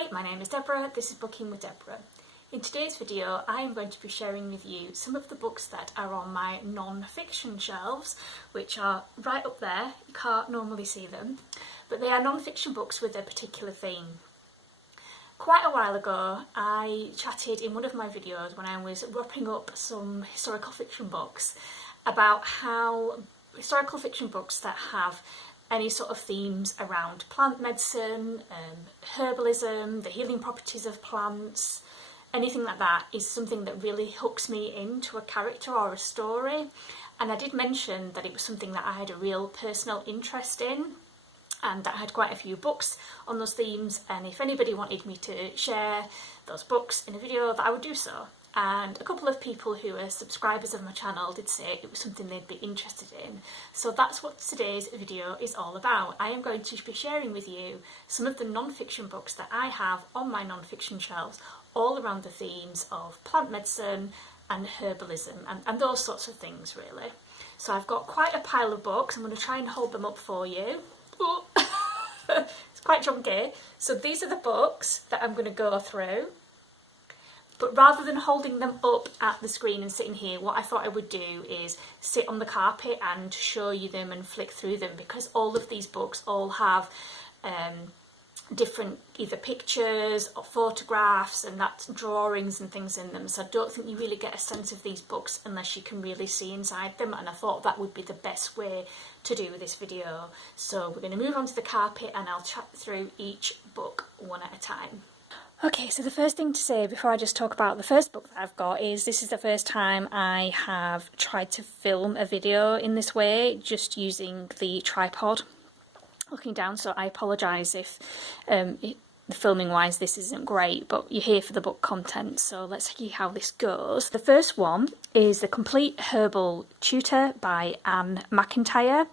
Hi, my name is Deborah, this is Booking with Deborah. In today's video I am going to be sharing with you some of the books that are on my non-fiction shelves, which are right up there. You can't normally see them, but they are non-fiction books with a particular theme. Quite a while ago I chatted in one of my videos when I was wrapping up some historical fiction books about how historical fiction books that have any sort of themes around plant medicine, herbalism, the healing properties of plants, anything like that is something that really hooks me into a character or a story. And I did mention that it was something that I had a real personal interest in, and that I had quite a few books on those themes, and if anybody wanted me to share those books in a video, that I would do so. And a couple of people who are subscribers of my channel did say it was something they'd be interested in. So that's what today's video is all about. I am going to be sharing with you some of the non-fiction books that I have on my non-fiction shelves, all around the themes of plant medicine and herbalism and those sorts of things really. So I've got quite a pile of books. I'm going to try and hold them up for you. Oh. It's quite chunky. So these are the books that I'm going to go through. But rather than holding them up at the screen and sitting here, what I thought I would do is sit on the carpet and show you them and flick through them, because all of these books all have different either pictures or photographs and that's drawings and things in them. So I don't think you really get a sense of these books unless you can really see inside them, and I thought that would be the best way to do this video. So we're going to move on to the carpet and I'll chat through each book one at a time. Okay, so the first thing to say before I just talk about the first book that I've got is this is the first time I have tried to film a video in this way, just using the tripod looking down, so I apologise if the filming wise this isn't great, but you're here for the book content, so let's see how this goes. The first one is The Complete Herbal Tutor by McIntyre.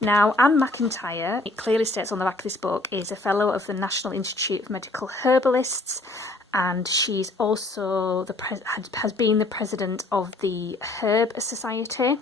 Now, McIntyre, it clearly states on the back of this book, is a fellow of the National Institute of Medical Herbalists, and she's also has been the president of the Herb Society.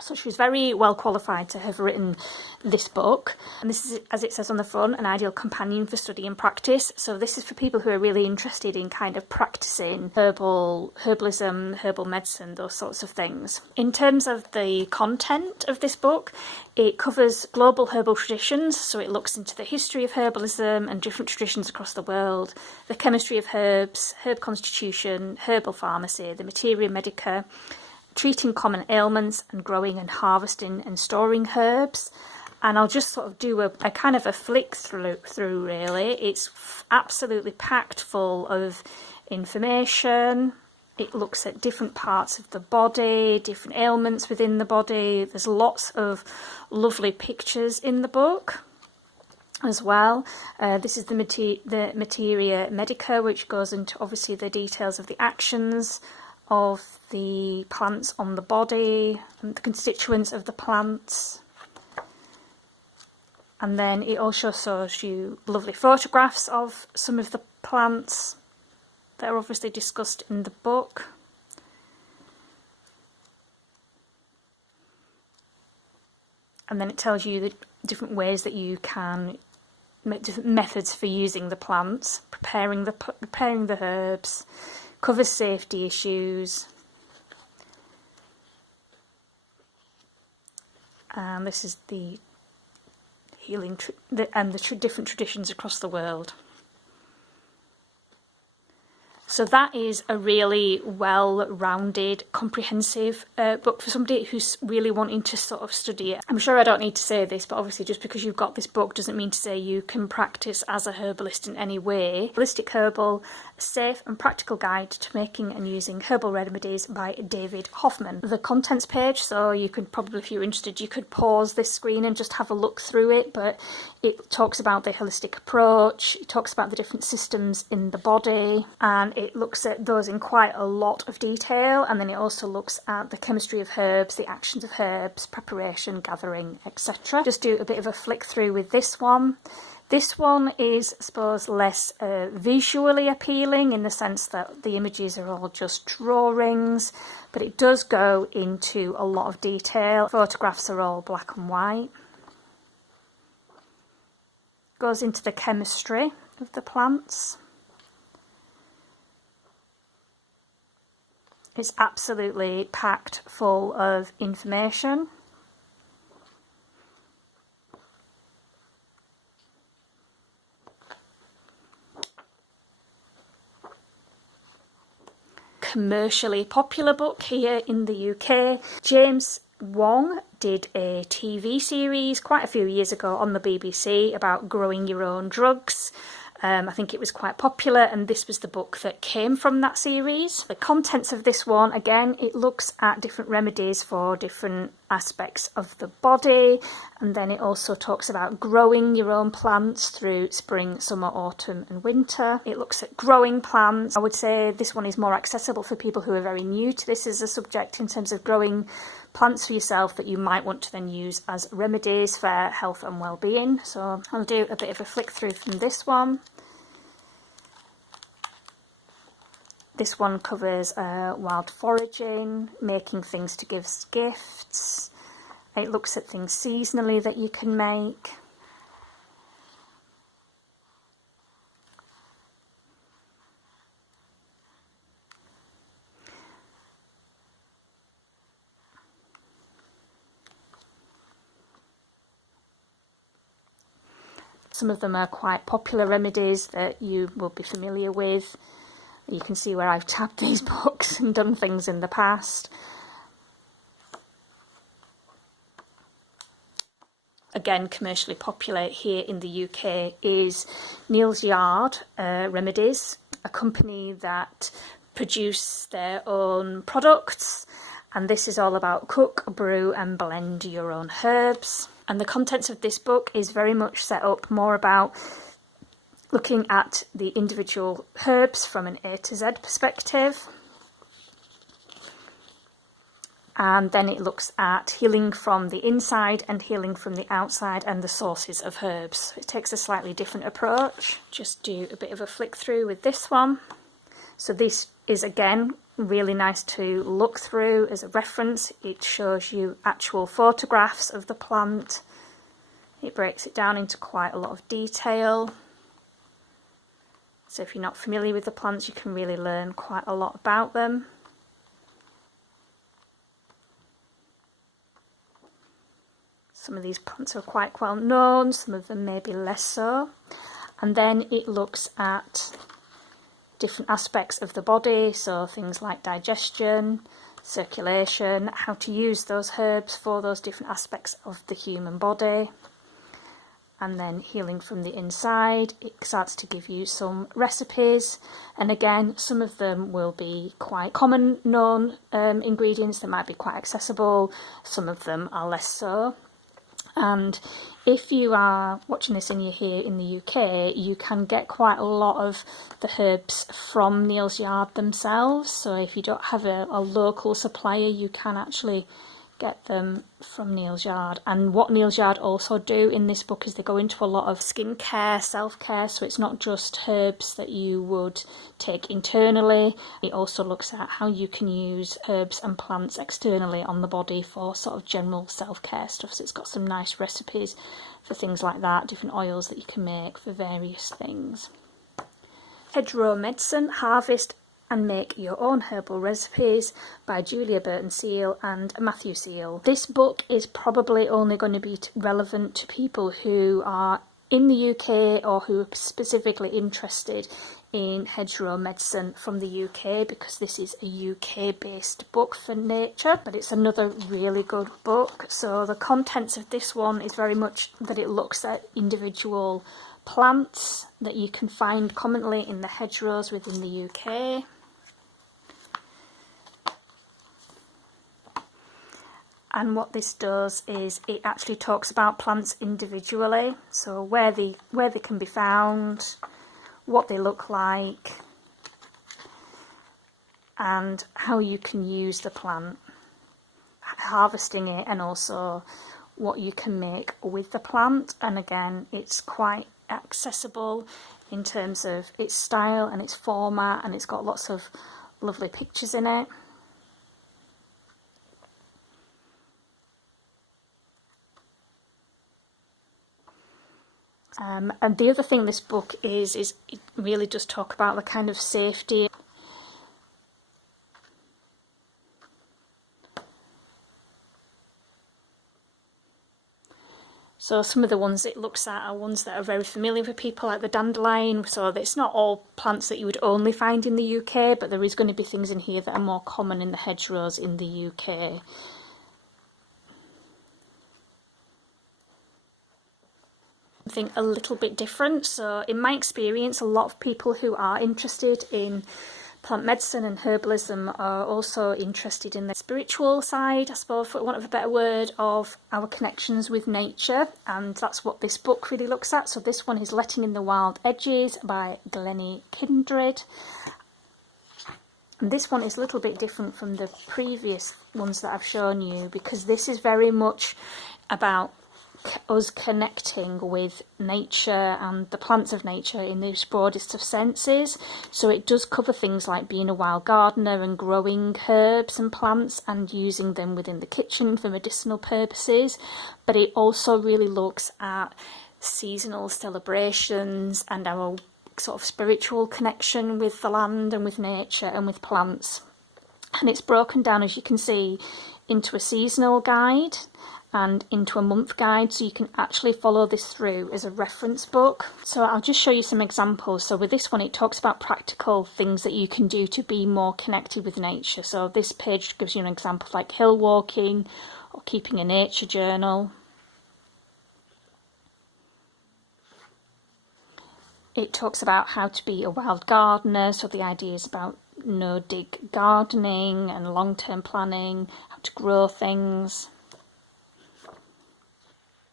So she was very well qualified to have written this book. And this is, as it says on the front, an ideal companion for study and practice. So this is for people who are really interested in kind of practicing herbalism, herbal medicine, those sorts of things. In terms of the content of this book, it covers global herbal traditions. So it looks into the history of herbalism and different traditions across the world, the chemistry of herbs, herb constitution, herbal pharmacy, the materia medica, treating common ailments, and growing and harvesting and storing herbs. And I'll just sort of do a kind of a flick through really. It's absolutely packed full of information. It looks at different parts of the body, different ailments within the body. There's lots of lovely pictures in the book as well. This is the materia medica, which goes into obviously the details of the actions of the plants on the body and the constituents of the plants. And then it also shows you lovely photographs of some of the plants that are obviously discussed in the book. And then it tells you the different ways that you can make different methods for using the plants, preparing the herbs, covers safety issues. And this is the healing and the different traditions across the world. So that is a really well-rounded, comprehensive book for somebody who's really wanting to sort of study it. I'm sure I don't need to say this, but obviously just because you've got this book doesn't mean to say you can practice as a herbalist in any way. Ballistic Herbal, a safe and practical guide to making and using herbal remedies by David Hoffmann. The contents page, so you could probably, if you're interested, you could pause this screen and just have a look through it, but it talks about the holistic approach, it talks about the different systems in the body, and it looks at those in quite a lot of detail. And then it also looks at the chemistry of herbs, the actions of herbs, preparation, gathering, etc. Just do a bit of a flick through with this one. This one is, I suppose, less visually appealing in the sense that the images are all just drawings, but it does go into a lot of detail. Photographs are all black and white. Goes into the chemistry of the plants. It's absolutely packed full of information. Commercially popular book here in the UK. James Wong did a TV series quite a few years ago on the BBC about growing your own drugs. I think it was quite popular, and this was the book that came from that series. The contents of this one, again, it looks at different remedies for different aspects of the body, and then it also talks about growing your own plants through spring, summer, autumn and winter. It looks at growing plants. I would say this one is more accessible for people who are very new to this as a subject in terms of growing plants for yourself that you might want to then use as remedies for health and well-being. So I'll do a bit of a flick through from this one. This one covers wild foraging, making things to give gifts. It looks at things seasonally that you can make. Some of them are quite popular remedies that you will be familiar with. You can see where I've tabbed these books and done things in the past. Again, commercially popular here in the UK is Neal's Yard Remedies, a company that produce their own products. And this is all about cook, brew and blend your own herbs. And the contents of this book is very much set up more about looking at the individual herbs from an A to Z perspective. And then it looks at healing from the inside and healing from the outside and the sources of herbs. It takes a slightly different approach. Just do a bit of a flick through with this one. So this is again really nice to look through as a reference. It shows you actual photographs of the plant. It breaks it down into quite a lot of detail. So if you're not familiar with the plants, you can really learn quite a lot about them. Some of these plants are quite well known, some of them maybe less so. And then it looks at different aspects of the body, so things like digestion, circulation, how to use those herbs for those different aspects of the human body. And then healing from the inside, it starts to give you some recipes. And again, some of them will be quite common known ingredients that might be quite accessible. Some of them are less so. And if you are watching this and you're here in the UK, you can get quite a lot of the herbs from Neal's Yard themselves. So if you don't have a local supplier, you can actually get them from Neal's Yard. And what Neal's Yard also do in this book is they go into a lot of skincare, self-care, so it's not just herbs that you would take internally. It also looks at how you can use herbs and plants externally on the body for sort of general self-care stuff. So it's got some nice recipes for things like that, different oils that you can make for various things. Hedgerow Medicine, Harvest and Make Your Own Herbal Recipes by Julia Burton-Seal and Matthew Seal. This book is probably only going to be relevant to people who are in the UK or who are specifically interested in hedgerow medicine from the UK, because this is a UK-based book for nature, but it's another really good book. So the contents of this one is very much that it looks at individual plants that you can find commonly in the hedgerows within the UK. And what this does is it actually talks about plants individually, so where they can be found, what they look like, and how you can use the plant, harvesting it, and also what you can make with the plant. And again, it's quite accessible in terms of its style and its format, and it's got lots of lovely pictures in it. And the other thing this book is it really does talk about the kind of safety. So some of the ones it looks at are ones that are very familiar for people, like the dandelion. So it's not all plants that you would only find in the UK, but there is going to be things in here that are more common in the hedgerows in the UK. Something a little bit different. So in my experience, a lot of people who are interested in plant medicine and herbalism are also interested in the spiritual side, I suppose, for want of a better word, of our connections with nature, and that's what this book really looks at. So this one is Letting in the Wild Edges by Glennie, Kindred. And this one is a little bit different from the previous ones that I've shown you, because this is very much about us connecting with nature and the plants of nature in the broadest of senses. So it does cover things like being a wild gardener and growing herbs and plants and using them within the kitchen for medicinal purposes, but it also really looks at seasonal celebrations and our sort of spiritual connection with the land and with nature and with plants. And it's broken down, as you can see, into a seasonal guide and into a month guide, so you can actually follow this through as a reference book. So I'll just show you some examples. So with this one, it talks about practical things that you can do to be more connected with nature. So this page gives you an example like hill walking or keeping a nature journal. It talks about how to be a wild gardener, so the idea is about no-dig gardening and long-term planning, how to grow things.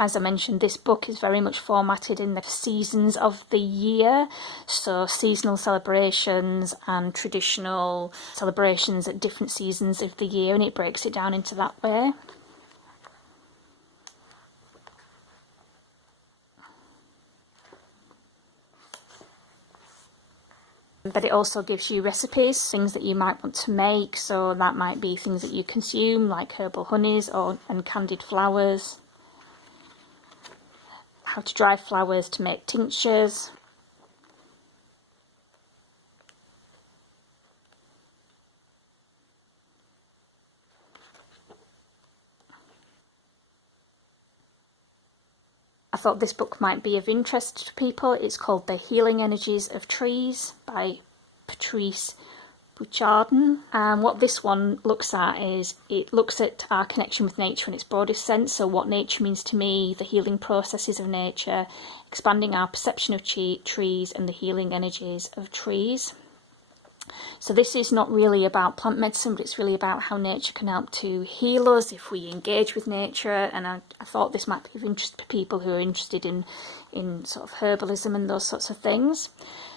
As I mentioned, this book is very much formatted in the seasons of the year, so seasonal celebrations and traditional celebrations at different seasons of the year, and it breaks it down into that way. But it also gives you recipes, things that you might want to make, so that might be things that you consume, like herbal honeys and candied flowers. How to dry flowers to make tinctures. I thought this book might be of interest to people. It's called The Healing Energies of Trees by Patrice, Bouchardon. And what this one looks at is, it looks at our connection with nature in its broadest sense, so what nature means to me, the healing processes of nature, expanding our perception of trees and the healing energies of trees. So this is not really about plant medicine, but it's really about how nature can help to heal us if we engage with nature, and I thought this might be of interest to people who are interested in sort of herbalism and those sorts of things.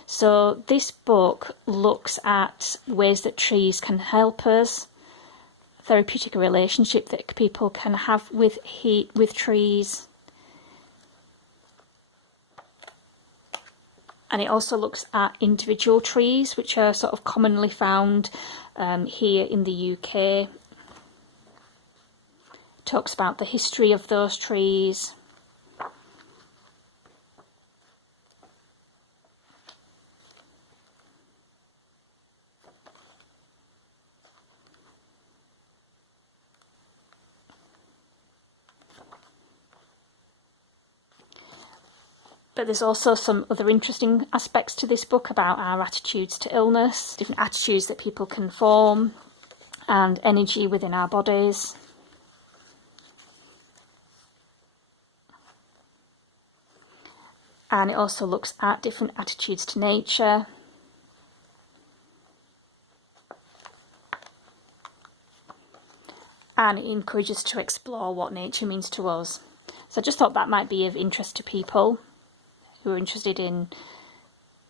So this book looks at ways that trees can help us, therapeutic relationship that people can have with trees. And it also looks at individual trees, which are sort of commonly found here in the UK. It talks about the history of those trees. But there's also some other interesting aspects to this book about our attitudes to illness, different attitudes that people can form, and energy within our bodies. And it also looks at different attitudes to nature. And it encourages us to explore what nature means to us. So I just thought that might be of interest to people who are interested in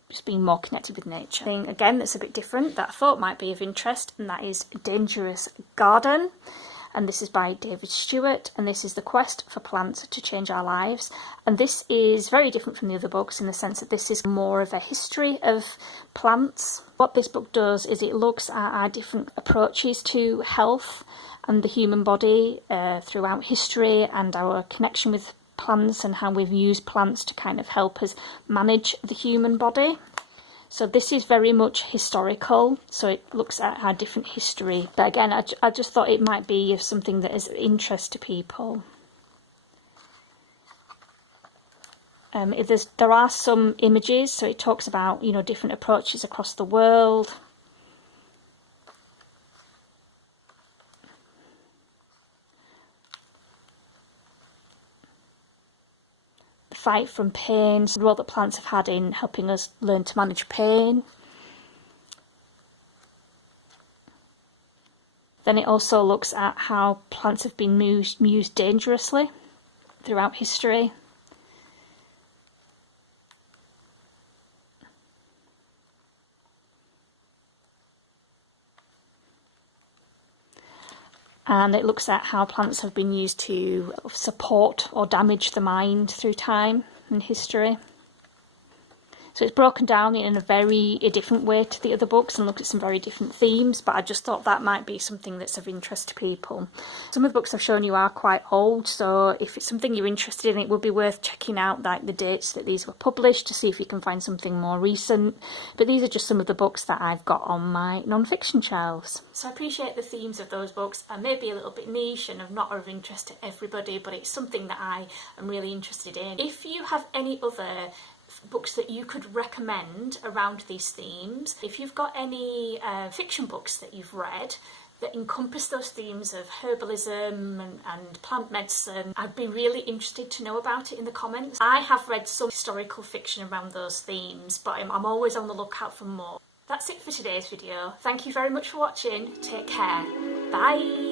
just being more connected with nature. Thing again that's a bit different that I thought might be of interest, and that is Dangerous Garden, and this is by David Stuart, and this is The Quest for Plants to Change Our Lives. And this is very different from the other books in the sense that this is more of a history of plants. What this book does is it looks at our different approaches to health and the human body throughout history, and our connection with plants and how we've used plants to kind of help us manage the human body. So this is very much historical, so it looks at our different history. But again, I just thought it might be something that is of interest to people. There are some images, so it talks about, you know, different approaches across the world. The fight from pain, so the role that plants have had in helping us learn to manage pain. Then it also looks at how plants have been used dangerously throughout history. And it looks at how plants have been used to support or damage the mind through time and history. So it's broken down in a different way to the other books and looked at some very different themes, but I just thought that might be something that's of interest to people. Some of the books I've shown you are quite old, so if it's something you're interested in, it would be worth checking out like the dates that these were published to see if you can find something more recent. But these are just some of the books that I've got on my non-fiction shelves. So I appreciate the themes of those books are maybe a little bit niche and are not of interest to everybody, but it's something that I am really interested in. If you have any other books that you could recommend around these themes, if you've got any fiction books that you've read that encompass those themes of herbalism and plant medicine, I'd be really interested to know about it in the comments. I have read some historical fiction around those themes, but I'm always on the lookout for more. That's it for today's video. Thank you very much for watching. Take care. Bye.